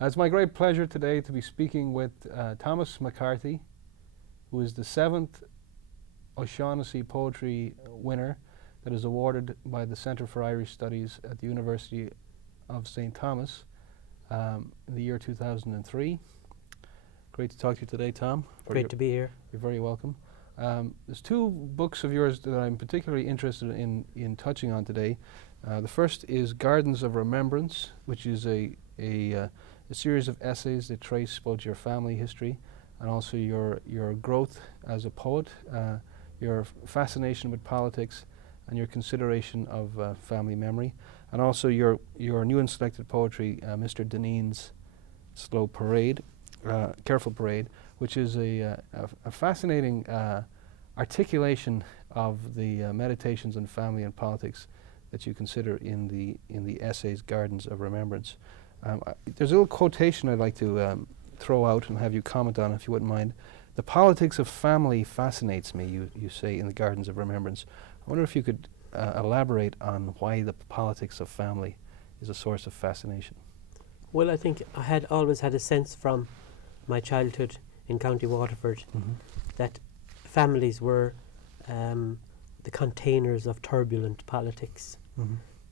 It's my great pleasure today to be speaking with Thomas McCarthy, who is the 7th O'Shaughnessy Poetry winner that is awarded by the Centre for Irish Studies at the University of St. Thomas in the year 2003. Great to talk to you today, Tom. Great to be here. You're very welcome. There's two books of yours that I'm particularly interested in touching on today. The first is Gardens of Remembrance, which is a series of essays that trace both your family history and also your growth as a poet, your fascination with politics, and your consideration of family memory, and also your new and selected poetry, Mr. DINLEEN'S Slow Parade, Careful Parade, which is a fascinating articulation of the meditations on family and politics that you consider in the essays Gardens of Remembrance. There's a little quotation I'd like to throw out and have you comment on, if you wouldn't mind. "The politics of family fascinates me," you say in the Gardens of Remembrance. I wonder if you could elaborate on why the politics of family is a source of fascination. Well, I think I had always had a sense from my childhood in County Waterford that families were the containers of turbulent politics.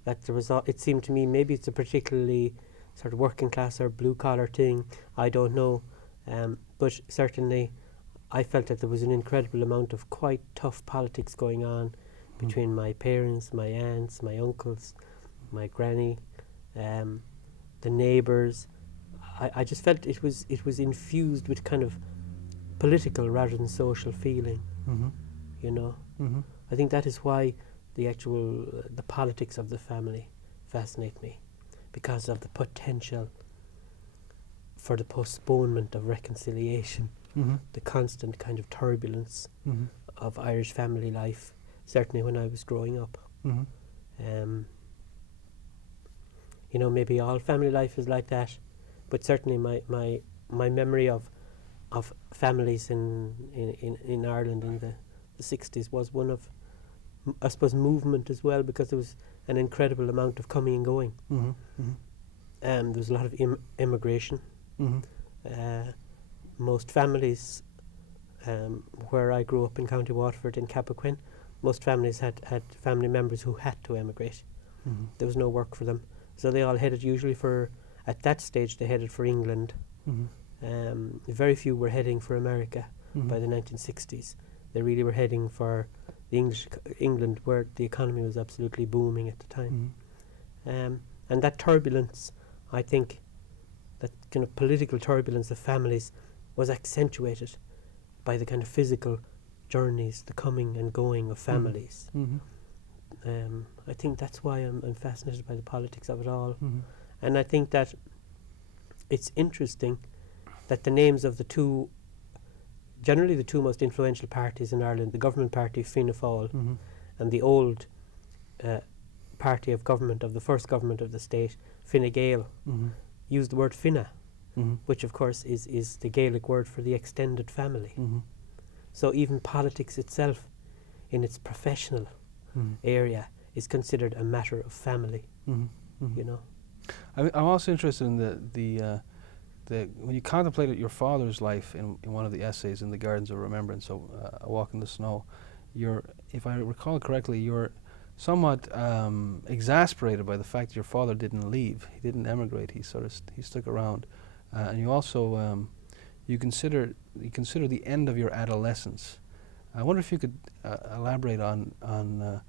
That there was, it seemed to me, maybe it's a particularly sort of working class or blue collar thing, I don't know, but certainly I felt that there was an incredible amount of quite tough politics going on between my parents, my aunts, my uncles, my granny, the neighbours. I just felt it was infused with kind of political rather than social feeling, you know. I think that is why the politics of the family fascinate me, because of the potential for the postponement of reconciliation, the constant kind of turbulence of Irish family life, certainly when I was growing up. You know, maybe all family life is like that, but certainly my memory of families in Ireland in the 60s was one of, I suppose, movement as well, because there was an incredible amount of coming and going. There was a lot of immigration. Most families, where I grew up in County Waterford in Cappoquin, most families had family members who had to emigrate. There was no work for them, so they all headed usually for, at that stage they headed for England. Very few were heading for America by the 1960s. They really were heading for the England, where the economy was absolutely booming at the time. And that turbulence, I think, that kind of political turbulence of families was accentuated by the kind of physical journeys, the coming and going of families. I think that's why I'm fascinated by the politics of it all. And I think that it's interesting that the names of generally the two most influential parties in Ireland, the government party Fianna Fáil and the old party of government, of the first government of the state, Fine Gael, use the word Finna, which of course is the Gaelic word for the extended family. So even politics itself, in its professional area, is considered a matter of family. You know. I'm also interested in the when you contemplated your father's life in one of the essays in the Gardens of Remembrance, so A Walk in the Snow, if I recall correctly, you're somewhat exasperated by the fact your father didn't leave. He didn't emigrate. He stuck around, and you also you consider the end of your adolescence. I wonder if you could elaborate on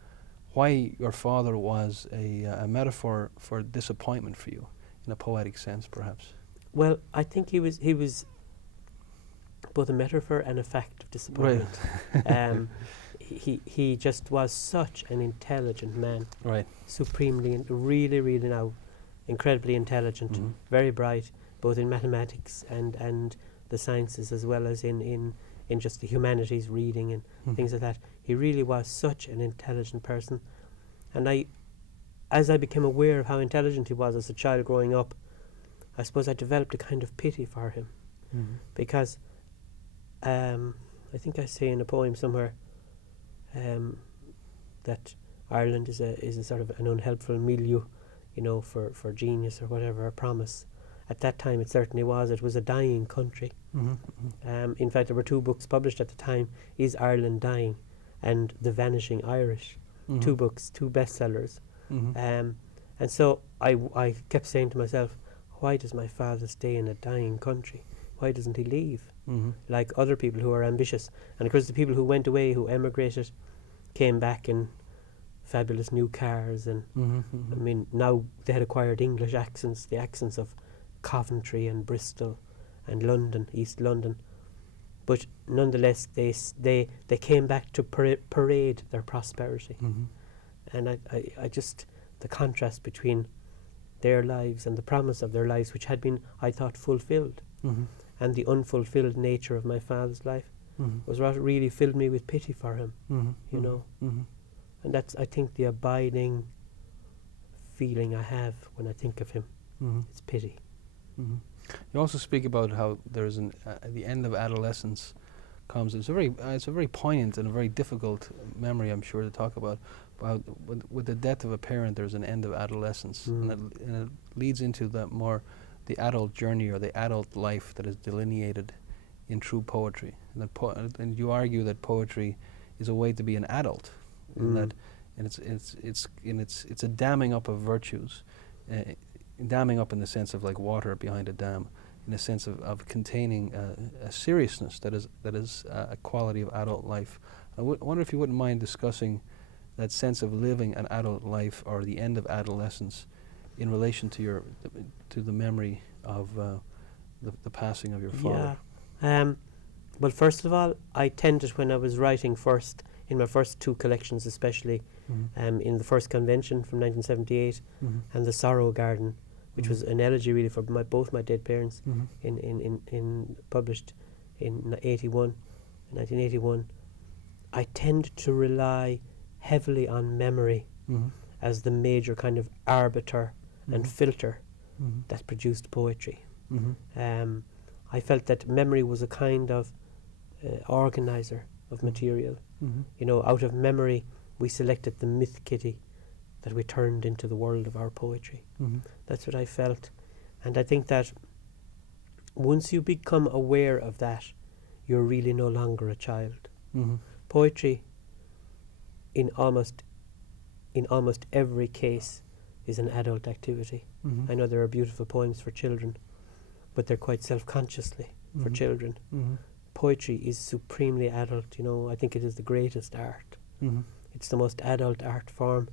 why your father was a metaphor for disappointment for you, in a poetic sense, perhaps. Well, I think he was both a metaphor and a fact of disappointment. Right. He just was such an intelligent man. Right. Supremely, really now, incredibly intelligent, very bright, both in mathematics and the sciences, as well as in just the humanities, reading and things like that. He really was such an intelligent person. And as I became aware of how intelligent he was as a child growing up, I suppose I developed a kind of pity for him, because I think I say in a poem somewhere that Ireland is a sort of an unhelpful milieu, you know, for genius or whatever, a promise. at that time it certainly was. It was a dying country. In fact, there were 2 books published at the time, Is Ireland Dying and The Vanishing Irish. 2 books, 2 bestsellers. And so I kept saying to myself, why does my father stay in a dying country? Why doesn't he leave? Like other people who are ambitious. And of course the people who went away, who emigrated, came back in fabulous new cars. And I mean, now they had acquired English accents, the accents of Coventry and Bristol and London, East London. But nonetheless, they came back to parade their prosperity. And I just, the contrast between their lives and the promise of their lives, which had been, I thought, fulfilled, and the unfulfilled nature of my father's life, was what really filled me with pity for him, you know. And that's, I think, the abiding feeling I have when I think of him. It's pity. You also speak about how there's the end of adolescence comes. It's a very poignant and a very difficult memory, I'm sure, to talk about. With the death of a parent, there's an end of adolescence, and it leads into the adult journey or the adult life that is delineated in true poetry. And you argue that poetry is a way to be an adult, and it's a damming up of virtues, damming up in the sense of like water behind a dam, in a sense of containing a seriousness that is a quality of adult life. I wonder if you wouldn't mind discussing that sense of living an adult life or the end of adolescence in relation to the memory of the passing of your father. Yeah. Well, first of all, I tended, when I was writing first, in my first 2 collections especially, in the first convention from 1978 and The Sorrow Garden, which was an elegy really for both my dead parents, published in 1981, I tend to rely heavily on memory as the major kind of arbiter and filter that produced poetry. I felt that memory was a kind of organizer of material. You know, out of memory we selected the myth kitty that we turned into the world of our poetry. That's what I felt. And I think that once you become aware of that, you're really no longer a child. Poetry, in almost every case, is an adult activity. I know there are beautiful poems for children, but they're quite self-consciously for children. Poetry is supremely adult, you know. I think it is the greatest art. It's the most adult art form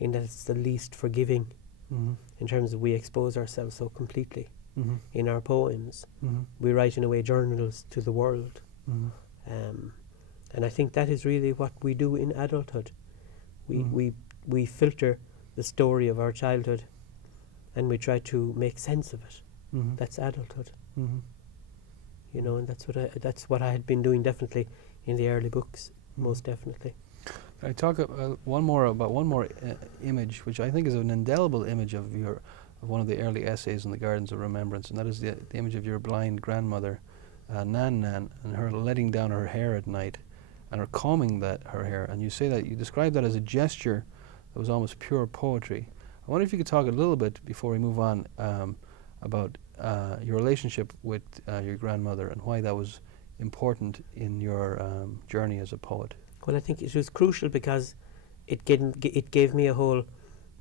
in that it's the least forgiving in terms of we expose ourselves so completely in our poems. We write, in a way, journals to the world. And I think that is really what we do in adulthood. We filter the story of our childhood and we try to make sense of it. That's adulthood. You know, and that's what I had been doing definitely in the early books, most definitely. I talk about one more image, which I think is an indelible image of one of the early essays in the Gardens of Remembrance, and that is the image of your blind grandmother, Nan, and her letting down her hair at night, and her combing her hair. And you say that you describe that as a gesture that was almost pure poetry. I wonder if you could talk a little bit before we move on about your relationship with your grandmother and why that was important in your journey as a poet. Well, I think it was crucial because it gave me a whole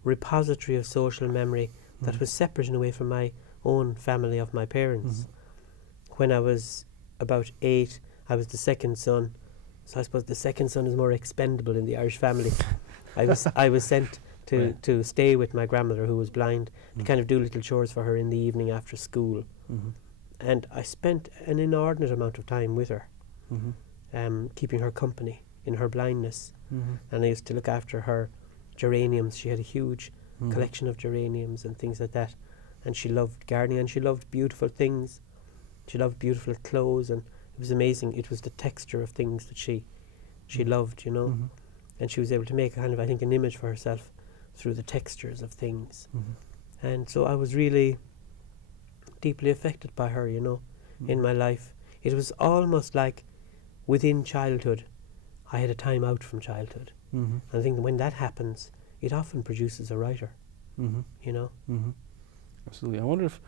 repository of social memory that was separate in a way from my own family of my parents. When I was about 8, I was the second son, so I suppose the second son is more expendable in the Irish family. I was sent to stay with my grandmother, who was blind, to kind of do little chores for her in the evening after school. And I spent an inordinate amount of time with her, keeping her company in her blindness. And I used to look after her geraniums. She had a huge collection of geraniums and things like that. And she loved gardening, and she loved beautiful things. She loved beautiful clothes, and it was amazing. It was the texture of things that she loved, you know. And she was able to make kind of, I think, an image for herself through the textures of things. And so I was really deeply affected by her, you know, in my life. It was almost like within childhood I had a time out from childhood. And I think that when that happens, it often produces a writer, you know. Absolutely. I wonder if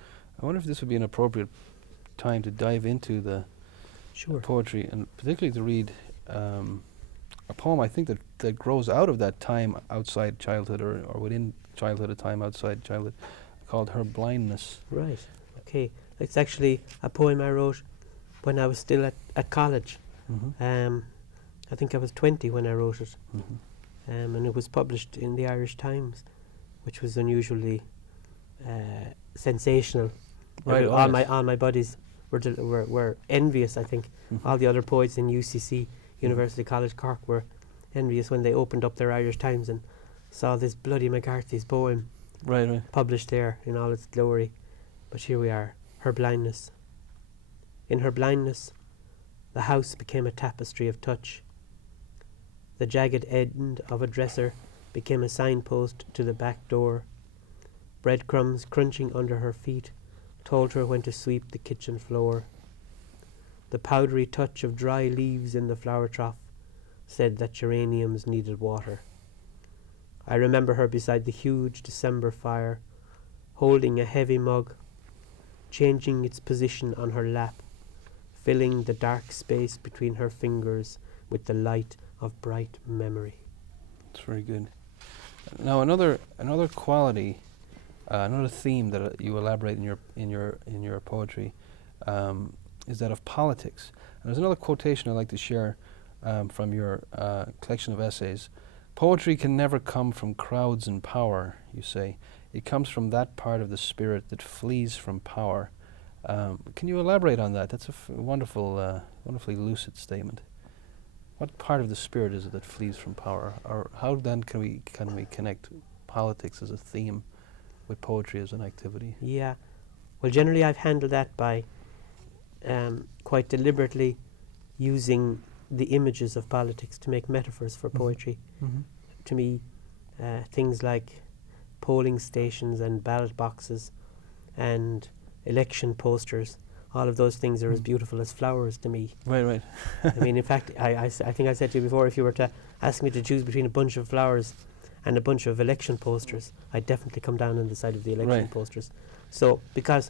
I wonder if this would be an appropriate time to dive into the Sure. poetry, and particularly to read a poem I think that grows out of that time outside childhood, or within childhood, a time outside childhood, called Her Blindness. Right. Okay. It's actually a poem I wrote when I was still at college. Mm-hmm. I think I was 20 when I wrote it. Mm-hmm. And it was published in the Irish Times, which was unusually sensational. Right. All my buddies were envious, I think. Mm-hmm. All the other poets in UCC, University College Cork, were envious when they opened up their Irish Times and saw this bloody McCarthy's poem Right. published there in all its glory. But here we are, Her Blindness. In her blindness, the house became a tapestry of touch. The jagged end of a dresser became a signpost to the back door. Breadcrumbs crunching under her feet told her when to sweep the kitchen floor. The powdery touch of dry leaves in the flower trough said that geraniums needed water. I remember her beside the huge December fire, holding a heavy mug, changing its position on her lap, filling the dark space between her fingers with the light of bright memory. That's very good. Now another quality, another theme that you elaborate in your poetry, is that of politics. And there's another quotation I'd like to share from your collection of essays. Poetry can never come from crowds and power, you say. It comes from that part of the spirit that flees from power. Can you elaborate on that? That's a wonderfully lucid statement. What part of the spirit is it that flees from power? Or how then can we connect politics as a theme with poetry as an activity? Yeah. Well, generally I've handled that by quite deliberately using the images of politics to make metaphors for poetry. Mm-hmm. To me, things like polling stations and ballot boxes and election posters, all of those things are as beautiful as flowers to me. Right. I mean, in fact, I think I said to you before, if you were to ask me to choose between a bunch of flowers and a bunch of election posters, I'd definitely come down on the side of the election posters. So, because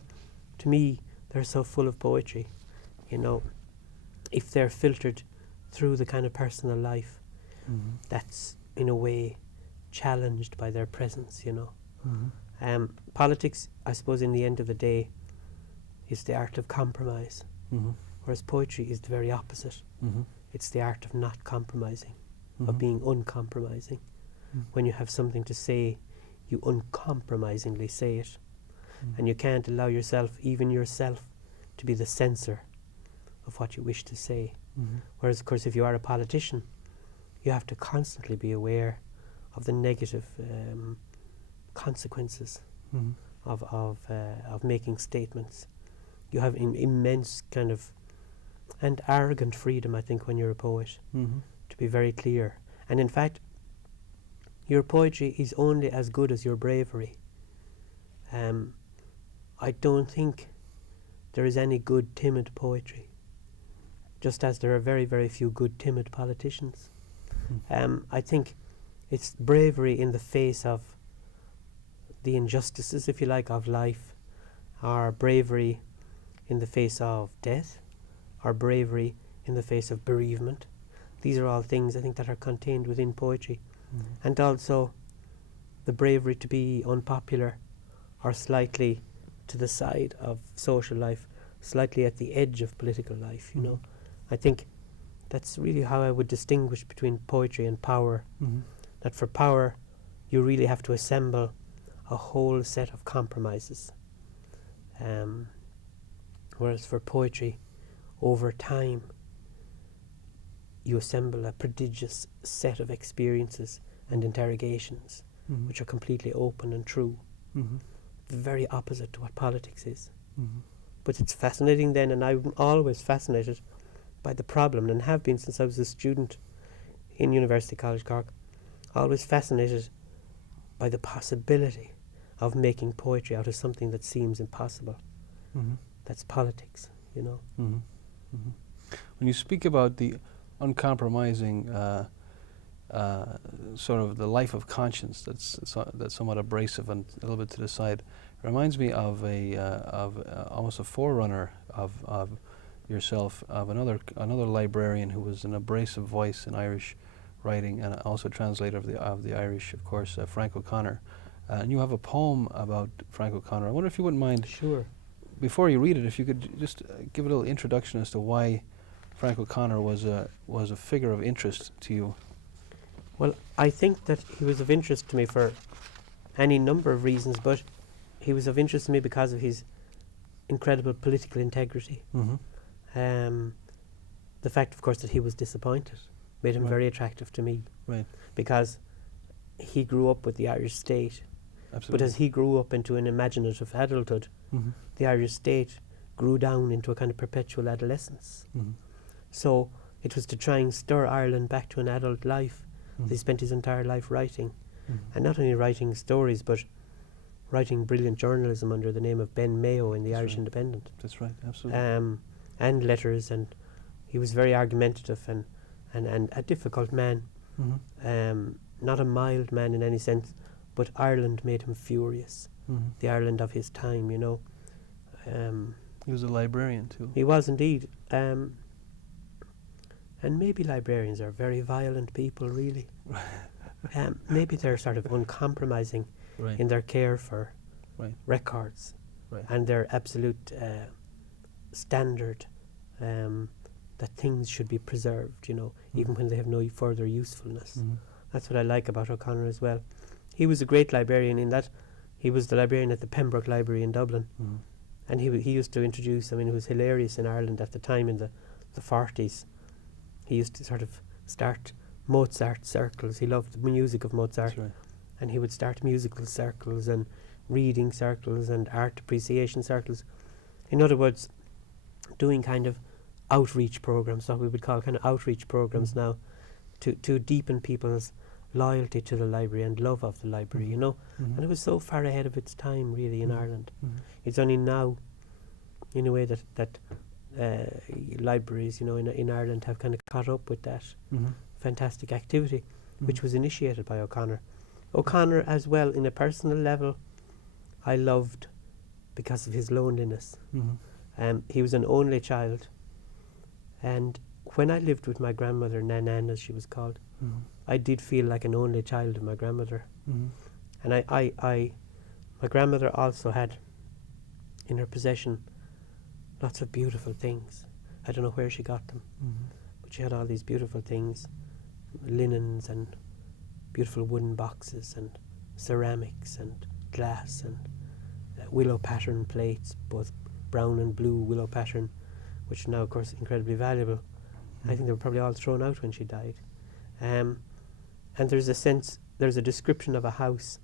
to me, they're so full of poetry, you know, if they're filtered through the kind of personal life that's, in a way, challenged by their presence, you know. Mm-hmm. Politics, I suppose, in the end of the day, is the art of compromise, whereas poetry is the very opposite. It's the art of not compromising, of being uncompromising. When you have something to say, you uncompromisingly say it, and you can't allow yourself, even yourself, to be the censor of what you wish to say. Whereas, of course, if you are a politician, you have to constantly be aware of the negative consequences of making statements. You have immense kind of and arrogant freedom, I think, when you're a poet, to be very clear. And in fact, your poetry is only as good as your bravery. I don't think there is any good timid poetry, just as there are very, very few good timid politicians. I think it's bravery in the face of the injustices, if you like, of life, or bravery in the face of death, or bravery in the face of bereavement. These are all things, I think, that are contained within poetry. And also the bravery to be unpopular or slightly to the side of social life, slightly at the edge of political life, you know. I think that's really how I would distinguish between poetry and power. That for power, you really have to assemble a whole set of compromises. Whereas for poetry, over time, you assemble a prodigious set of experiences and interrogations which are completely open and true. Very opposite to what politics is. But it's fascinating then, and I'm always fascinated by the problem, and have been since I was a student in University College Cork, always fascinated by the possibility of making poetry out of something that seems impossible. That's politics, you know. When you speak about the uncompromising sort of the life of conscience that's somewhat abrasive and a little bit to the side. Reminds me of almost a forerunner of yourself, of another librarian who was an abrasive voice in Irish writing and also translator of the Irish, of course, Frank O'Connor. And you have a poem about Frank O'Connor. I wonder if you wouldn't mind, Sure. before you read it, if you could just give a little introduction as to why Frank O'Connor was a figure of interest to you. Well, I think that he was of interest to me for any number of reasons, but he was of interest to me because of his incredible political integrity. Mm-hmm. The fact, of course, that he was disappointed made him Right. very attractive to me, Right. because he grew up with the Irish state. Absolutely. But as he grew up into an imaginative adulthood, Mm-hmm. the Irish state grew down into a kind of perpetual adolescence. Mm-hmm. So it was to try and stir Ireland back to an adult life. Mm-hmm. He spent his entire life writing, Mhm. and not only writing stories, but writing brilliant journalism under the name of Ben Mayo in the That's Irish right. Independent, That's right. Absolutely. and letters, and he was very argumentative and a difficult man, Mm-hmm. not a mild man in any sense, but Ireland made him furious, Mm-hmm. the Ireland of his time, you know. He was a librarian too. He was indeed. And maybe librarians are very violent people, really. Maybe they're sort of uncompromising Right. in their care for Right. records Right. and their absolute standard that things should be preserved, you know, even when they have no further usefulness. Mm-hmm. That's what I like about O'Connor as well. He was a great librarian in that he was the librarian at the Pembroke Library in Dublin. Mm-hmm. And he used to introduce, I mean, it was hilarious in Ireland at the time in the 40s. He used to sort of start Mozart circles. He loved the music of Mozart. That's right. And he would start musical circles and reading circles and art appreciation circles. In other words, doing kind of outreach programs, what we would call kind of outreach programs now, to deepen people's loyalty to the library and love of the library, you know. Mm-hmm. And it was so far ahead of its time, really, in Mhm. Ireland. Mm-hmm. It's only now, in a way, that libraries, you know, in Ireland have kind of caught up with that Mm-hmm. fantastic activity, which Mhm. was initiated by O'Connor. O'Connor, as well, in a personal level, I loved because of his loneliness. Mm-hmm. He was an only child, and when I lived with my grandmother, Nanan, as she was called, Mm-hmm. I did feel like an only child of my grandmother. Mm-hmm. And my grandmother also had in her possession lots of beautiful things. I don't know where she got them, Mm-hmm. but she had all these beautiful things, linens and beautiful wooden boxes and ceramics and glass and willow pattern plates, both brown and blue willow pattern, which are now, of course, incredibly valuable. I think they were probably all thrown out when she died. And there's a description of a house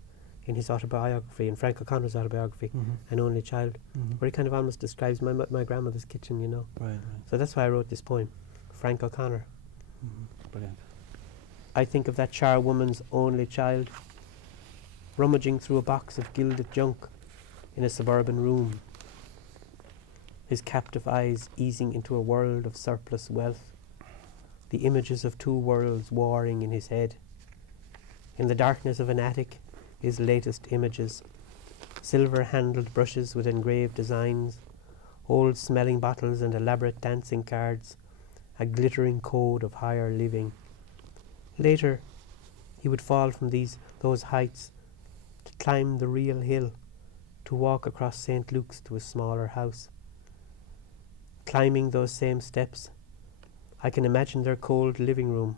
in his autobiography, in Frank O'Connor's autobiography, Mm-hmm. An Only Child, Mm-hmm. where he kind of almost describes my grandmother's kitchen, you know. Right. Right. So that's why I wrote this poem, Frank O'Connor. Mm-hmm. Brilliant. I think of that charwoman's only child, rummaging through a box of gilded junk in a suburban room, his captive eyes easing into a world of surplus wealth, the images of two worlds warring in his head. In the darkness of an attic, his latest images, silver-handled brushes with engraved designs, old smelling bottles and elaborate dancing cards, a glittering code of higher living. Later, he would fall from those heights to climb the real hill, to walk across St. Luke's to a smaller house. Climbing those same steps, I can imagine their cold living room,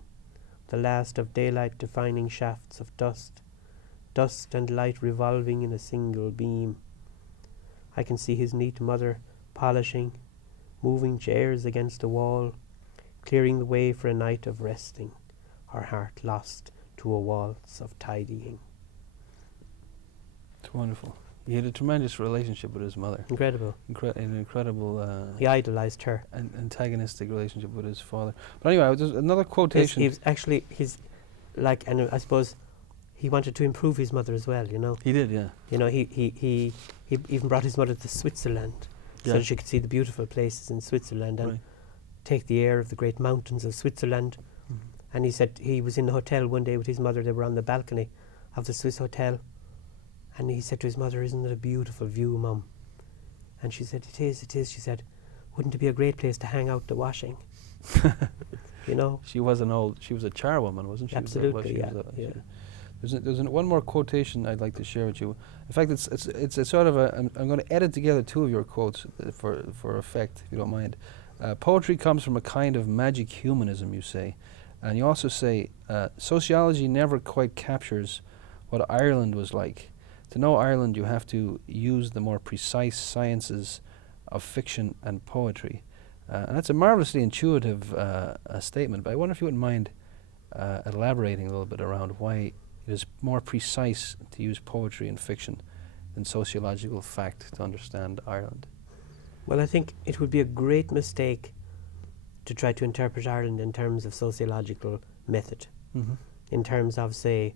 the last of daylight defining shafts of dust and light revolving in a single beam. I can see his neat mother polishing, moving chairs against a wall, clearing the way for a night of resting, her heart lost to a waltz of tidying. It's wonderful. He had a tremendous relationship with his mother. Incredible. An incredible He idolised her. antagonistic relationship with his father. But anyway, there's another quotation. He was actually and I suppose he wanted to improve his mother as well, you know. He did, yeah. You know, he even brought his mother to Switzerland so Yeah. that she could see the beautiful places in Switzerland and Right. take the air of the great mountains of Switzerland. Mhm. And he said he was in the hotel one day with his mother. They were on the balcony of the Swiss hotel. And he said to his mother, "Isn't it a beautiful view, Mum?" And she said, "It is, it is." She said, "Wouldn't it be a great place to hang out the washing?" You know? She was a charwoman, wasn't she? Absolutely, yeah. There's one more quotation I'd like to share with you. In fact, it's a sort of I'm going to edit together two of your quotes for effect, if you don't mind. Poetry comes from a kind of magic humanism, you say. And you also say, sociology never quite captures what Ireland was like. To know Ireland, you have to use the more precise sciences of fiction and poetry. And that's a marvelously intuitive statement, but I wonder if you wouldn't mind elaborating a little bit around why it is more precise to use poetry and fiction than sociological fact to understand Ireland. Well, I think it would be a great mistake to try to interpret Ireland in terms of sociological method, in terms of, say,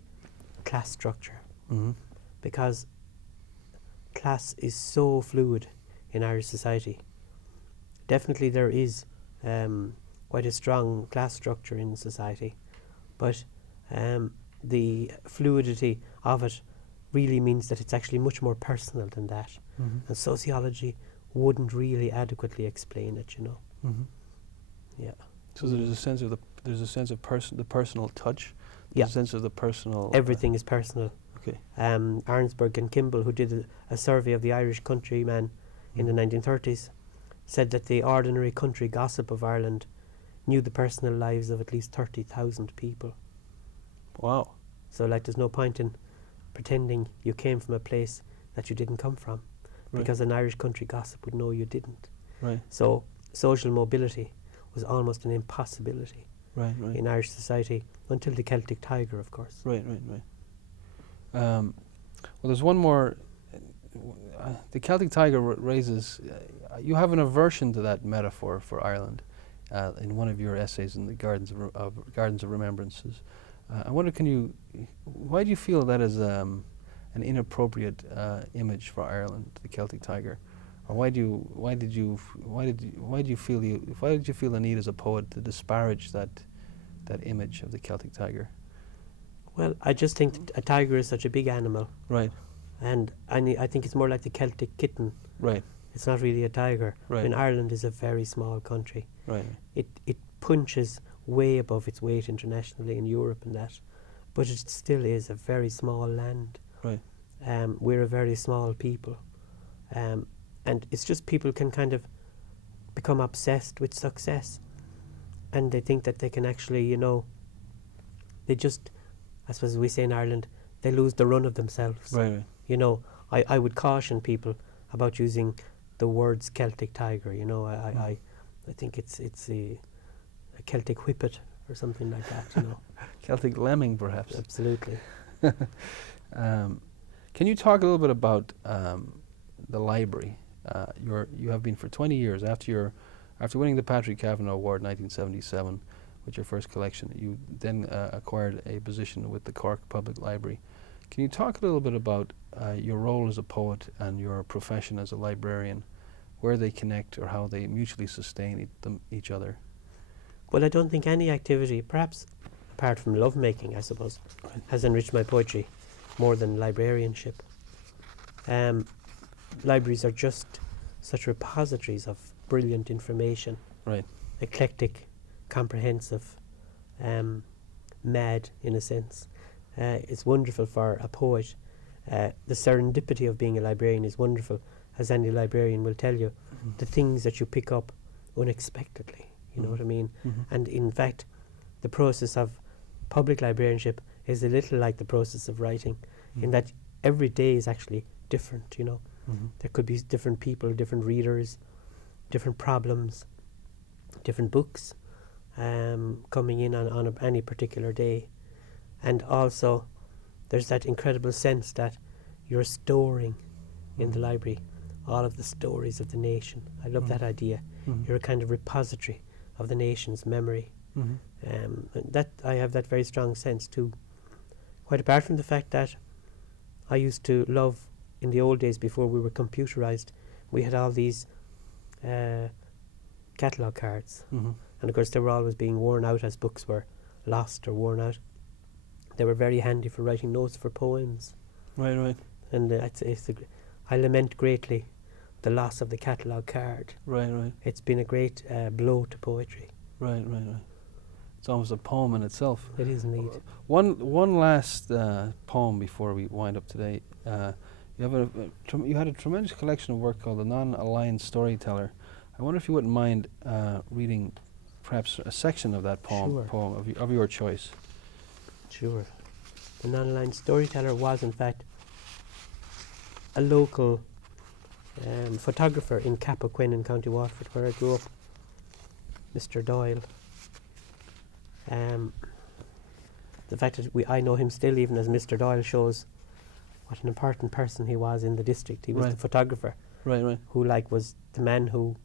class structure, because class is so fluid in Irish society. Definitely there is quite a strong class structure in society, but the fluidity of it really means that it's actually much more personal than that. And sociology wouldn't really adequately explain it, you know. Yeah. So there's a sense of the personal touch. Yeah. There's a sense of the personal. Everything is personal. Okay. Arnsberg and Kimball, who did a survey of the Irish countryman in the 1930s, said that the ordinary country gossip of Ireland knew the personal lives of at least 30,000 people. Wow. So, like, there's no point in pretending you came from a place that you didn't come from, because an Irish country gossip would know you didn't. Right. So, social mobility was almost an impossibility in Irish society until the Celtic Tiger, of course. Right. Well, there's one more. The Celtic Tiger raises. You have an aversion to that metaphor for Ireland in one of your essays in the Gardens of Remembrances. I wonder, why do you feel that is an inappropriate image for Ireland, the Celtic Tiger, or why did you feel the need as a poet to disparage that image of the Celtic Tiger? Well, I just think that a tiger is such a big animal. Right. And I think it's more like the Celtic kitten. Right. It's not really a tiger. Right. I mean, Ireland is a very small country. Right. It punches way above its weight internationally in Europe and that, but it still is a very small land. Right. We're a very small people. And it's just people can kind of become obsessed with success. And they think that they can actually, you know, they just, I suppose we say in Ireland, they lose the run of themselves. Right. You know, I would caution people about using the words Celtic Tiger. You know, I think it's a Celtic whippet or something like that, you know. Celtic lemming, perhaps. Absolutely. Can you talk a little bit about the library? You have been for 20 years after winning the Patrick Kavanagh Award in 1977 with your first collection. You then acquired a position with the Cork Public Library. Can you talk a little bit about your role as a poet and your profession as a librarian, where they connect or how they mutually sustain each other? Well, I don't think any activity, perhaps apart from lovemaking, I suppose, has enriched my poetry more than librarianship. Libraries are just such repositories of brilliant information. Right. Eclectic, comprehensive, mad in a sense. It's wonderful for a poet. The serendipity of being a librarian is wonderful, as any librarian will tell you. The things that you pick up unexpectedly, you know what I mean? And in fact, the process of public librarianship is a little like the process of writing, in that every day is actually different, you know. There could be different people, different readers, different problems, different books coming in on any particular day. And also, there's that incredible sense that you're storing in the library all of the stories of the nation. I love that idea. You're a kind of repository of the nation's memory. And that I have that very strong sense too. Quite apart from the fact that I used to love, in the old days before we were computerized, we had all these catalogue cards. And of course they were always being worn out as books were lost or worn out. They were very handy for writing notes for poems. Right, right. And I lament greatly the loss of the catalogue card. Right, right. It's been a great blow to poetry. Right, right, right. It's almost a poem in itself. It is indeed. One last poem before we wind up today. You had a tremendous collection of work called The Non-Aligned Storyteller. I wonder if you wouldn't mind reading perhaps a section of that poem, Sure. of your choice. Sure. The Non-Aligned Storyteller was, in fact, a local photographer in Cappoquin in County Waterford, where I grew up, Mr. Doyle. The fact that I know him still, even as Mr. Doyle, shows what an important person he was in the district. He was Right. the photographer, Right, right. who was the man who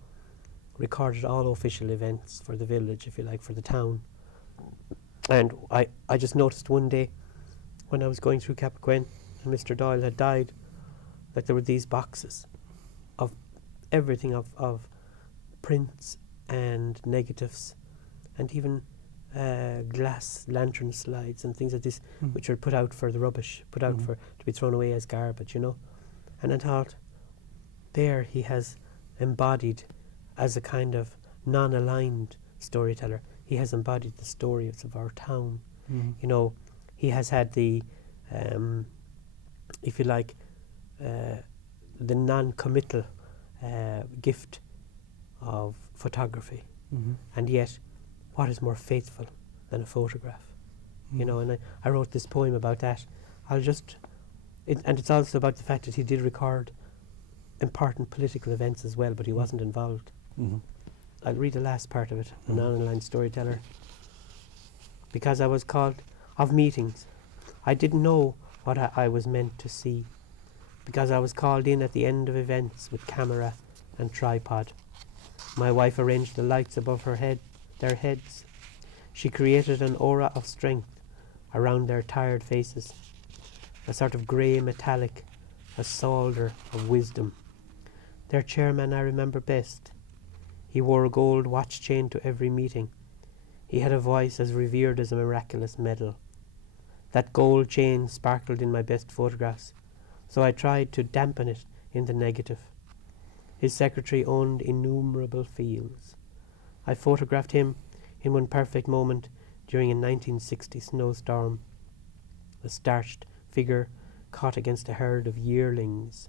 recorded all official events for the village, if you like, for the town. And I just noticed one day when I was going through Cappoquin and Mr. Doyle had died, that there were these boxes of everything, of prints and negatives and even glass lantern slides and things like this, which were put out for the rubbish, put out for to be thrown away as garbage, you know. And I thought, there he has embodied, as a kind of non-aligned storyteller, he has embodied the stories of our town. You know, he has had the, if you like, the non-committal gift of photography. And yet, what is more faithful than a photograph? You know, and I wrote this poem about that. And it's also about the fact that he did record important political events as well, but he wasn't involved. I'll read the last part of it, The Non-Aligned Storyteller. Because I was called of meetings, I didn't know what I was meant to see. Because I was called in at the end of events with camera and tripod. My wife arranged the lights above their heads. She created an aura of strength around their tired faces, a sort of grey metallic, a solder of wisdom. Their chairman I remember best. He wore a gold watch chain to every meeting. He had a voice as revered as a miraculous medal. That gold chain sparkled in my best photographs, so I tried to dampen it in the negative. His secretary owned innumerable fields. I photographed him in one perfect moment during a 1960 snowstorm, a starched figure caught against a herd of yearlings.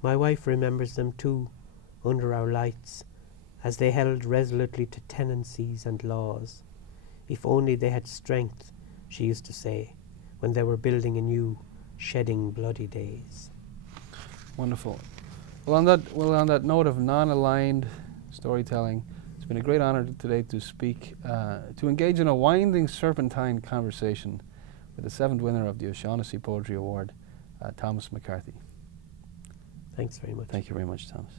My wife remembers them too, under our lights, as they held resolutely to tenancies and laws. If only they had strength, she used to say, when they were building anew, shedding bloody days. Wonderful. Well, on that note of non-aligned storytelling, it's been a great honor today to speak, to engage in a winding serpentine conversation with the 7th winner of the O'Shaughnessy Poetry Award, Thomas McCarthy. Thanks very much. Thank you very much, Thomas.